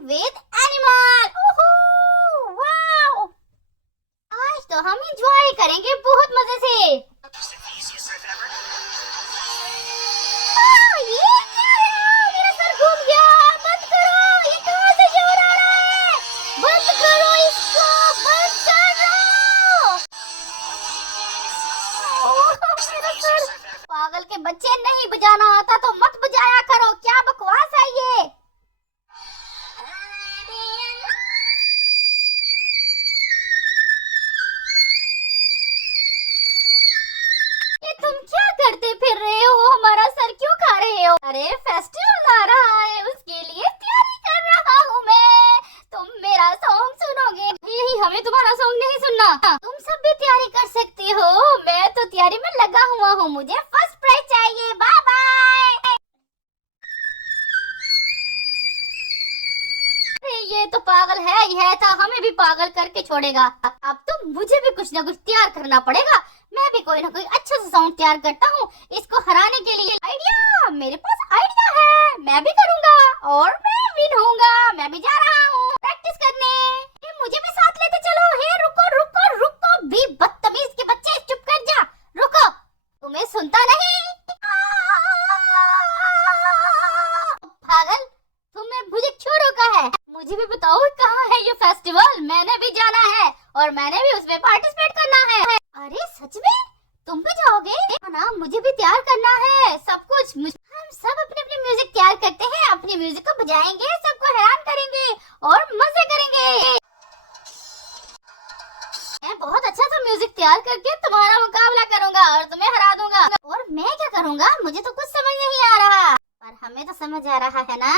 with animal। Wow, आज तो हम एंजॉय करेंगे बहुत मजे से। ये क्या है? मेरा सर घूम गया। बंद करो, ये कहाँ से जोर आ रहा है? बंद करो इसको, बंद करो। मेरा सर। पागल के बच्चे, नहीं बजाना आता तो मत बजाया करो। क्या बकवास है ये? तुम क्या करते फिर रहे हो? हमारा सर क्यों खा रहे हो? अरे फेस्टिवल आ रहा है, उसके लिए तैयारी कर रहा हूँ मैं। तुम मेरा सॉन्ग सुनोगे? नहीं, हमें तुम्हारा सॉन्ग नहीं सुनना। तुम सब भी तैयारी कर सकती हो, मैं तो तैयारी में लगा हुआ हूँ। मुझे फर्स्ट प्राइज चाहिए। Bye bye. ये तो पागल है, यह था हमें भी पागल करके छोड़ेगा। अब तो मुझे भी कुछ ना कुछ तैयार करना पड़ेगा। मैं भी कोई ना कोई अच्छा सा साउंड तैयार करता हूँ इसको हराने के लिए। आइडिया, मेरे पास आइडिया है। मैं भी करूँगा और मैं विन होऊंगा। मैं भी जा रहा हूँ प्रैक्टिस करने। मुझे भी साथ लेते चलो। हे रुको रुको रुको भी, बदतमीज के बच्चे, चुप कर जा। रुको, तुम्हें सुनता नहीं? पागल, तुमने मुझे क्यों रोका है? मुझे भी बताओ कहाँ है ये फेस्टिवल? मैंने भी जाना है और मैंने भी उसमें पार्टिसिपेट करना है। अरे सच में? तुम भी जाओगे? ना, मुझे भी तैयार करना है सब कुछ। हम सब अपने अपने म्यूजिक तैयार करते हैं, अपने म्यूजिक को बजाएंगे, सबको हैरान करेंगे और मजे करेंगे। मैं बहुत अच्छा सा म्यूजिक तैयार करके तुम्हारा मुकाबला करूंगा और तुम्हें हरा दूंगा। और मैं क्या करूंगा? मुझे तो कुछ समझ नहीं आ रहा, पर हमें तो समझ आ रहा है ना।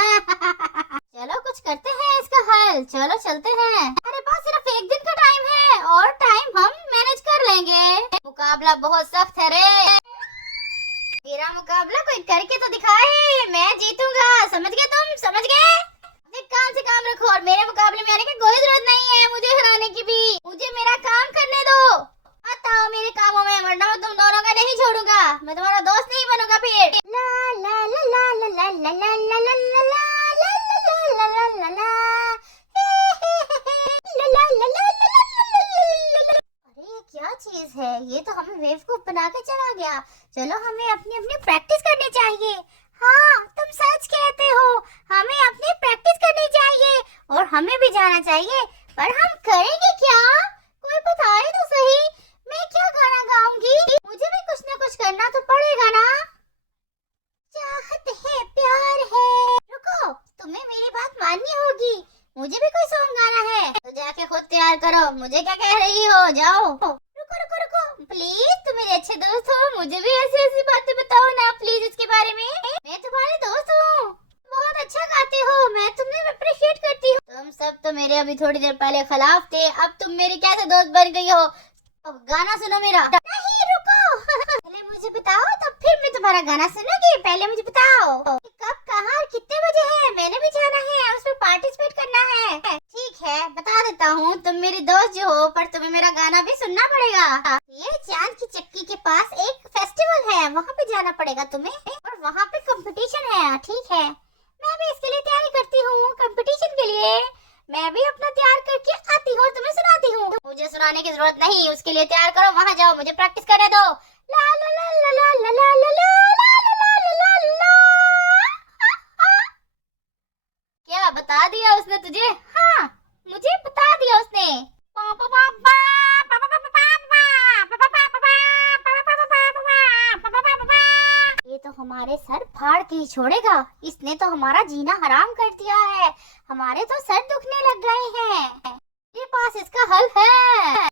चलो कुछ करते हैं इसका हल। चलो चलते हैं। हमारे पास सिर्फ एक दिन का टाइम है और टाइम हम मैनेज कर लेंगे। मुकाबला बहुत सख्त है रे। मेरा मुकाबला कोई करके तो दिखाए, मैं जीतूंगा। समझ गए तुम? समझ गए? अपने काम से काम रखो और मेरे मुकाबले में आने की कोई जरूरत नहीं है मुझे हराने की भी। मुझे मेरा काम करने दो। बताओ मेरे कामों में, वरना मैं तुम दोनों का नहीं छोड़ूंगा। मैं तुम्हारा दोस्त नहीं बनूंगा फिर। ला ला ला ला ला ला ला ला ला ला ला अरे क्या चीज है ये? तो हमें बेवकूफ बना के चला गया। चलो हमें अपनी अपनी प्रैक्टिस करनी चाहिए। हाँ, तुम सच कहते हो, हमें अपनी प्रैक्टिस करनी चाहिए और हमें भी जाना चाहिए। पर हम करेंगे क्या? कोई बताए तो सही। मैं क्या गाना गाऊंगी? मुझे भी कुछ ना कुछ करना तो पड़ेगा ना। चाहत है, प्यार है। रुको, तुम्हें मेरी बात माननी होगी। मुझे भी कोई सॉन्ग गाना है तो जाके खुद तैयार करो। मुझे क्या कह रही हो? जाओ। रुको रुको रुको, प्लीज, तुम मेरे अच्छे दोस्त हो, मुझे भी ऐसी ऐसी बातें बताओ ना प्लीज इसके बारे में। मैं तुम्हारे दोस्त हूँ, बहुत अच्छा गाते हो, मैं तुम्हें अप्रिशिएट करती हूँ। तुम सब तो मेरे अभी थोड़ी देर पहले खिलाफ थे, अब तुम मेरी कैसे दोस्त बन गई हो? गाना सुनो मेरा। नहीं, रुको। पहले मुझे बताओ, तब फिर मैं तुम्हारा गाना सुनूंगी। पहले मुझे बताओ कब, कहाँ और कितने बजे है? मैंने भी जाना है, उसमें पार्टिसिपेट करना है। ठीक है, बता देता हूँ। तुम मेरी दोस्त जो हो, पर तुम्हें मेरा गाना भी सुनना पड़ेगा। ये चांद की चक्की के पास एक फेस्टिवल है, वहाँ पे जाना पड़ेगा तुम्हें और वहाँ पे कंपटीशन है। ठीक है, मैं भी इसके लिए तैयारी करती हूँ, कंपटीशन के लिए। मैं भी अपना तैयार करके आती हूँ और तुम्हें सुनाती हूँ। मुझे सुनाने की जरूरत नहीं, उसके लिए तैयार करो, वहाँ जाओ, मुझे प्रैक्टिस करने दो। ला ला ला ला ला ला ला ला ला ला ला। क्या बता दिया उसने तुझे? हाँ, मुझे बता दिया उसने। ये तो हमारे सर फाड़ के ही छोड़ेगा। इसने तो हमारा जीना हराम कर दिया है। हमारे तो सर दुखने लग गए हैं। ये पास इसका हल है।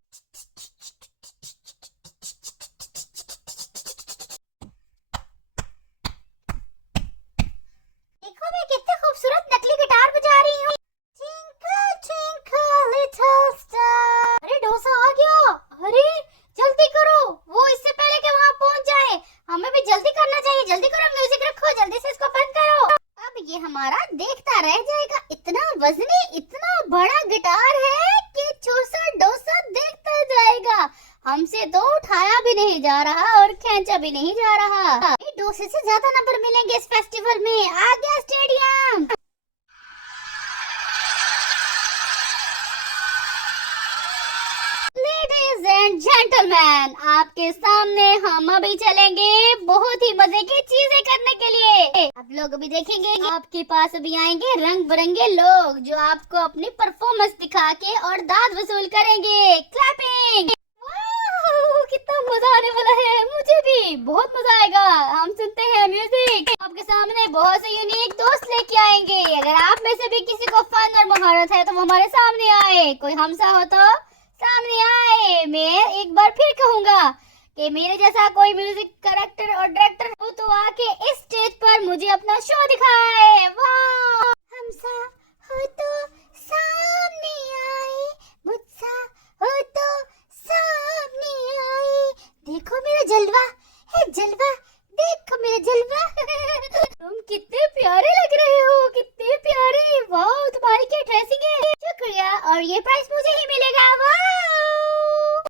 देखो मैं कितने खूबसूरत नकली गिटार बजा रही हूँ। Twinkle twinkle little star। अरे डोसा आ गया। अरे जल्दी करो, वो इससे पहले कि वहाँ पहुँच जाए। हमें भी जल्दी करना चाहिए। जल्दी करो, म्यूजिक रखो, जल्दी से इसको बंद करो। अब ये हमारा देखता रह जाएगा। इतना वजनी, इतना बड़ा गिटार है कि चूसा डोसा देखता जाएगा। हमसे तो उठाया भी नहीं जा रहा और खींचा भी नहीं जा रहा। ये डोसे से ज्यादा नंबर मिलेंगे इस फेस्टिवल में। आ गया स्टेडियम। जेंटलमैन, आपके सामने हम अभी चलेंगे बहुत ही मजे की चीजें करने के लिए। आप लोग अभी देखेंगे आपके पास अभी आएंगे रंग बिरंगे लोग जो आपको अपनी परफॉर्मेंस दिखा के और दाद वसूल करेंगे। क्लैपिंग। कितना मजा आने वाला है, मुझे भी बहुत मजा आएगा। हम सुनते हैं म्यूजिक। आपके सामने बहुत से यूनिक दोस्त लेके आएंगे। अगर आप में से भी किसी को फन और महारत है तो वो हमारे सामने आए। कोई हमसा हो तो सामने आए। मैं एक बार फिर कहूंगा कि मेरे जैसा कोई म्यूजिक डायरेक्टर और डायरेक्टर हो तो आके इस स्टेज पर मुझे अपना शो दिखाए। वाह! हमसा हो तो सामने आए, मुझसा हो तो सामने आए। देखो मेरा जलवा है, जलवा देखो मेरा जलवा। तुम कितने प्यारे लग रहे हो, कितने प्यारे। वाह, तुम्हारी क्या ड्रेसिंग है। शुक्रिया, और ये प्राइस मुझे ही मिलेगा।